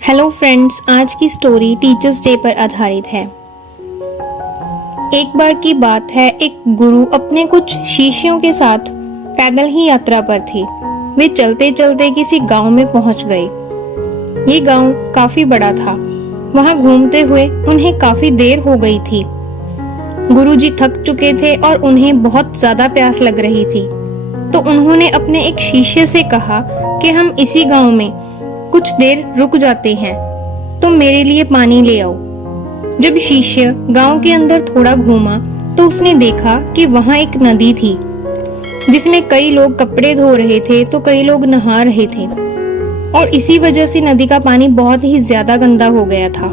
Hello friends, आज की story teachers day पर आधारित है। एक बार की बात है, एक गुरु अपने कुछ शिष्यों के साथ पैदल ही यात्रा पर थे। वे चलते चलते किसी गांव में पहुंच गए। ये गांव काफी बड़ा था। वहां घूमते हुए उन्हें काफी देर हो गई थी। गुरुजी थक चुके थे और उन्हें बहुत ज्यादा प्यास लग रही थी। तो उन्होंने अपने एक शिष्य से कहा कि हम इसी गांव में कुछ देर रुक जाते हैं, तुम मेरे लिए पानी ले आओ। जब शिष्य गांव के अंदर थोड़ा घूमा तो उसने देखा कि वहां एक नदी थी जिसमें कई लोग कपड़े धो रहे थे तो कई लोग नहा रहे थे, और इसी वजह से नदी का पानी बहुत ही ज्यादा गंदा हो गया था।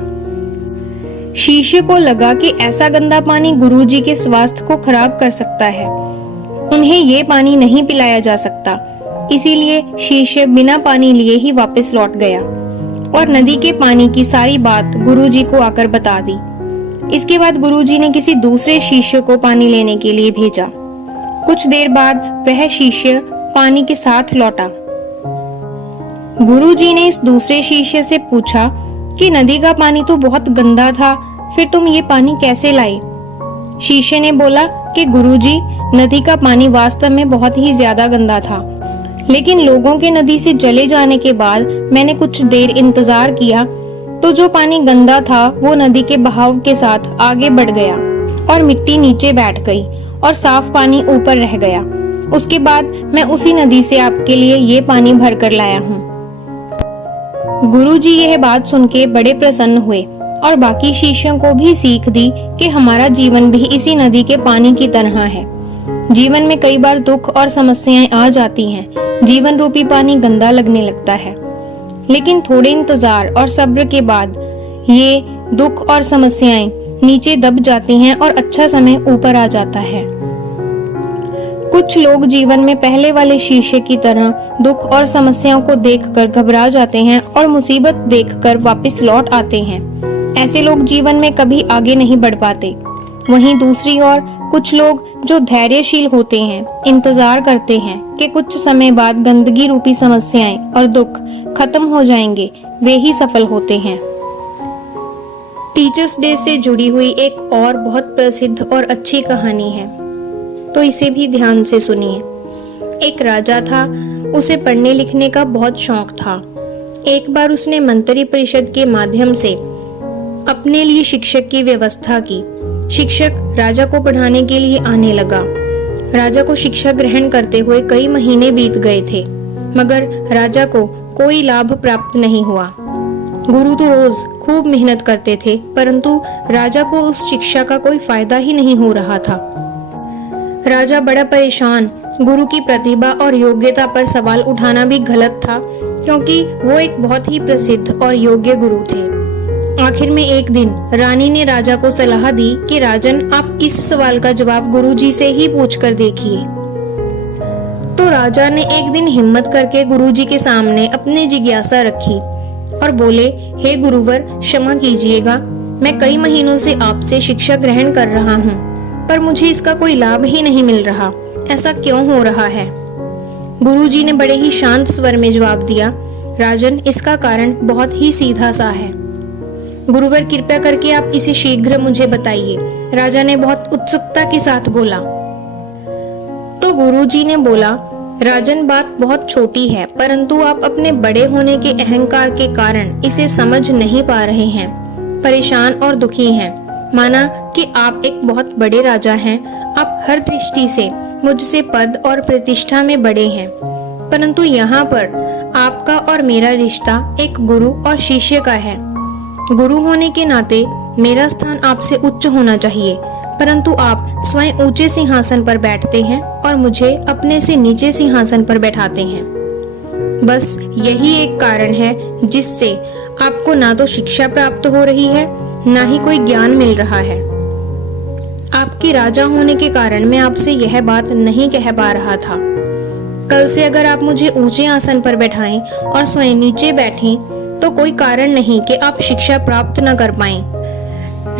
शिष्य को लगा कि ऐसा गंदा पानी गुरुजी के स्वास्थ्य को खराब कर सकता है, उन्हें ये पानी नहीं पिलाया जा सकता। इसीलिए शिष्य बिना पानी लिए ही वापस लौट गया और नदी के पानी की सारी बात गुरुजी को आकर बता दी। इसके बाद गुरुजी ने किसी दूसरे शिष्य को पानी लेने के लिए भेजा। कुछ देर बाद वह शिष्य पानी के साथ लौटा। गुरुजी ने इस दूसरे शिष्य से पूछा कि नदी का पानी तो बहुत गंदा था, फिर तुम ये पानी कैसे लाए? शिष्य ने बोला कि गुरुजी, नदी का पानी वास्तव में बहुत ही ज्यादा गंदा था, लेकिन लोगों के नदी से चले जाने के बाद मैंने कुछ देर इंतजार किया तो जो पानी गंदा था वो नदी के बहाव के साथ आगे बढ़ गया और मिट्टी नीचे बैठ गई और साफ पानी ऊपर रह गया। उसके बाद मैं उसी नदी से आपके लिए ये पानी भर कर लाया हूँ। गुरुजी यह बात सुन के बड़े प्रसन्न हुए और बाकी शिष्यों को भी सीख दी कि हमारा जीवन भी इसी नदी के पानी की तरह है। जीवन में कई बार दुख और समस्याएं आ जाती हैं। जीवन रूपी पानी गंदा लगने लगता है, लेकिन थोड़े इंतजार और सब्र के बाद ये दुख और समस्याएं नीचे दब जाती हैं और अच्छा समय ऊपर आ जाता है। कुछ लोग जीवन में पहले वाले शिष्य की तरह दुख और समस्याओं को देखकर घबरा जाते हैं और मुसीबत देखकर वापस लौट आते हैं। ऐसे लोग जीवन में कभी आगे नहीं बढ़ पाते। वहीं दूसरी ओर कुछ लोग जो धैर्यशील होते हैं, इंतजार करते हैं कि कुछ समय बाद गंदगी रूपी समस्याएं और दुख खत्म हो जाएंगे, वे ही सफल होते हैं। टीचर्स डे से जुड़ी हुई एक और बहुत प्रसिद्ध और अच्छी कहानी है, तो इसे भी ध्यान से सुनिए। एक राजा था, उसे पढ़ने लिखने का बहुत शौक था। एक बार उसने मंत्री परिषद के माध्यम से अपने लिए शिक्षक की व्यवस्था की। शिक्षक राजा को पढ़ाने के लिए आने लगा। राजा को शिक्षा ग्रहण करते हुए कई महीने बीत गए थे, मगर राजा को कोई लाभ प्राप्त नहीं हुआ। गुरु तो रोज खूब मेहनत करते थे, परंतु राजा को उस शिक्षा का कोई फायदा ही नहीं हो रहा था। राजा बड़ा परेशान। गुरु की प्रतिभा और योग्यता पर सवाल उठाना भी गलत था, क्योंकि वो एक बहुत ही प्रसिद्ध और योग्य गुरु थे। आखिर में एक दिन रानी ने राजा को सलाह दी कि राजन, आप इस सवाल का जवाब गुरुजी से ही पूछकर देखिए। तो राजा ने एक दिन हिम्मत करके गुरुजी के सामने अपनी जिज्ञासा रखी और बोले, हे गुरुवर, क्षमा कीजिएगा, मैं कई महीनों से आपसे शिक्षा ग्रहण कर रहा हूँ, पर मुझे इसका कोई लाभ ही नहीं मिल रहा। ऐसा क्यों हो रहा है? गुरुजी ने बड़े ही शांत स्वर में जवाब दिया, राजन, इसका कारण बहुत ही सीधा सा है। गुरुवर, कृपया करके आप इसे शीघ्र मुझे बताइए, राजा ने बहुत उत्सुकता के साथ बोला। तो गुरुजी ने बोला, राजन, बात बहुत छोटी है, परंतु आप अपने बड़े होने के अहंकार के कारण इसे समझ नहीं पा रहे हैं, परेशान और दुखी हैं। माना कि आप एक बहुत बड़े राजा हैं, आप हर दृष्टि से मुझसे पद और प्रतिष्ठा में बड़े हैं, परंतु यहाँ पर आपका और मेरा रिश्ता एक गुरु और शिष्य का है। गुरु होने के नाते मेरा स्थान आपसे उच्च होना चाहिए, परंतु आप स्वयं ऊंचे सिंहासन पर बैठते हैं और मुझे अपने से नीचे सिंहासन पर बैठाते हैं। बस यही एक कारण है जिससे आपको ना तो शिक्षा प्राप्त हो रही है, ना ही कोई ज्ञान मिल रहा है। आपके राजा होने के कारण मैं आपसे यह बात नहीं कह पा रहा था। कल से अगर आप मुझे ऊंचे आसन पर बैठाएं और स्वयं नीचे बैठें तो कोई कारण नहीं कि आप शिक्षा प्राप्त न कर पाएं।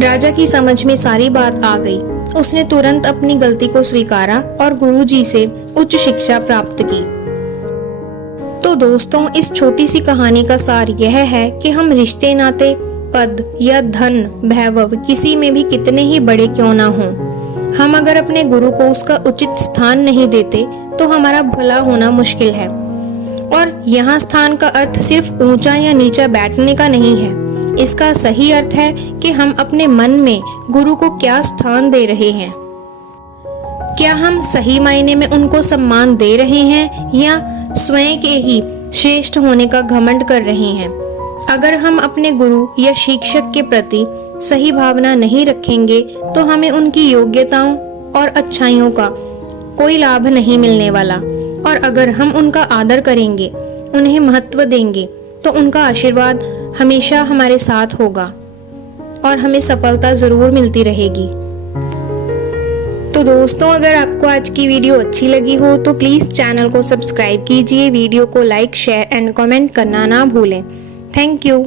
राजा की समझ में सारी बात आ गई। उसने तुरंत अपनी गलती को स्वीकारा और गुरुजी से उच्च शिक्षा प्राप्त की। तो दोस्तों, इस छोटी सी कहानी का सार यह है कि हम रिश्ते नाते, पद या धन, वैभव किसी में भी कितने ही बड़े क्यों ना हों, हम अगर अपने गुरु को उसका उचित स्थान नहीं देते तो हमारा भला होना मुश्किल है। और यहाँ स्थान का अर्थ सिर्फ ऊंचा या नीचा बैठने का नहीं है। इसका सही अर्थ है कि हम अपने मन में गुरु को क्या स्थान दे रहे हैं। क्या हम सही मायने में उनको सम्मान दे रहे हैं या स्वयं के ही श्रेष्ठ होने का घमंड कर रहे हैं। अगर हम अपने गुरु या शिक्षक के प्रति सही भावना नहीं रखेंगे तो हमें उनकी योग्यताओं और अच्छाइयों का कोई लाभ नहीं मिलने वाला। और अगर हम उनका आदर करेंगे, उन्हें महत्व देंगे, तो उनका आशीर्वाद हमेशा हमारे साथ होगा और हमें सफलता जरूर मिलती रहेगी। तो दोस्तों, अगर आपको आज की वीडियो अच्छी लगी हो तो प्लीज चैनल को सब्सक्राइब कीजिए, वीडियो को लाइक, शेयर एंड कमेंट करना ना भूलें। Thank you.